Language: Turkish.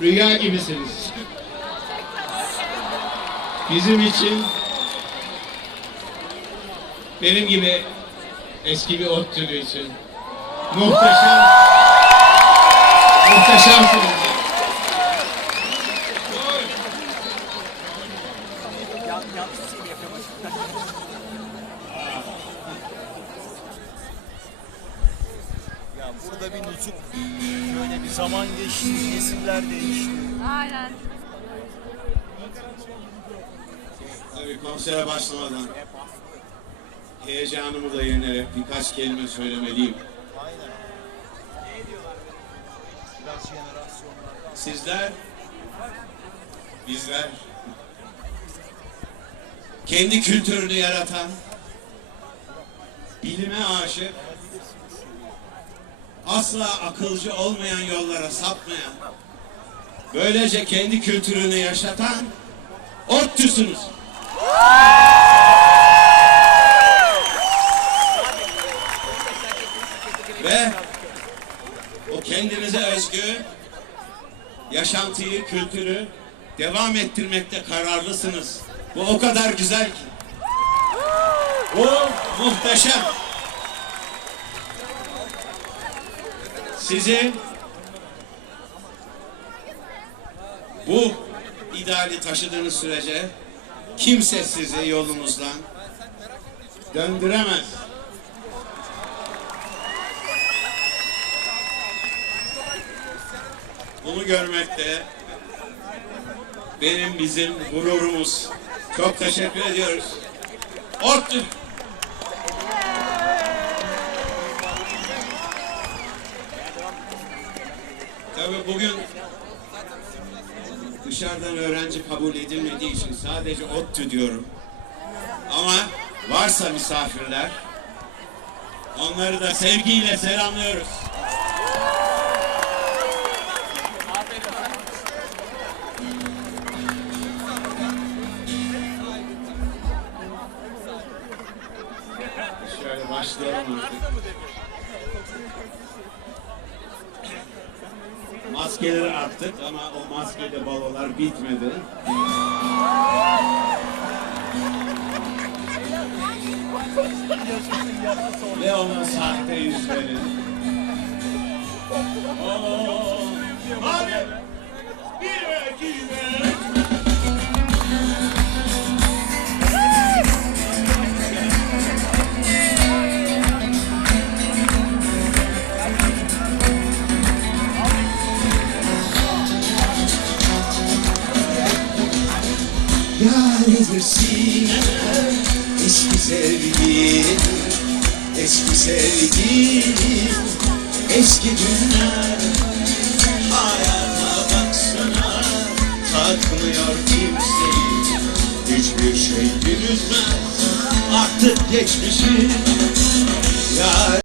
rüya gibisiniz. Bizim için benim gibi eski bir ot türü için muhteşem muhteşemsiniz. Ya burada bir nutuk, şöyle bir zaman geçti, nesiller değişti. Aynen. Tabii konsere başlamadan heyecanımı da yenerek birkaç kelime söylemeliyim. Aynen. Biraz jenerasyonlar. Sizler, bizler, kendi kültürünü yaratan, bilime aşık, asla akılcı olmayan yollara sapmayan, böylece kendi kültürünü yaşatan ODTÜ'sünüz. Ve o kendinize özgü yaşantıyı, kültürü devam ettirmekte kararlısınız. Bu o kadar güzel ki. Bu muhteşem. Sizi bu ideali taşıdığınız sürece kimse sizi yolunuzdan döndüremez. Bunu görmekte benim bizim gururumuz. Çok teşekkür ediyoruz. ODTÜ. Tabii bugün dışarıdan öğrenci kabul edilmediği için sadece ODTÜ diyorum. Ama varsa misafirler onları da sevgiyle selamlıyoruz. Şöyle başlayalım artık. Maskeleri attık ama o maskeli balolar bitmedi. Ve onun sahte yüzleri. Oo, Sine eski sevgilim Eski sevgilim Eski günler Hayata baksana Takmıyor kimseyi Hiçbir şey bir üzmez Artık geçmişi Yâr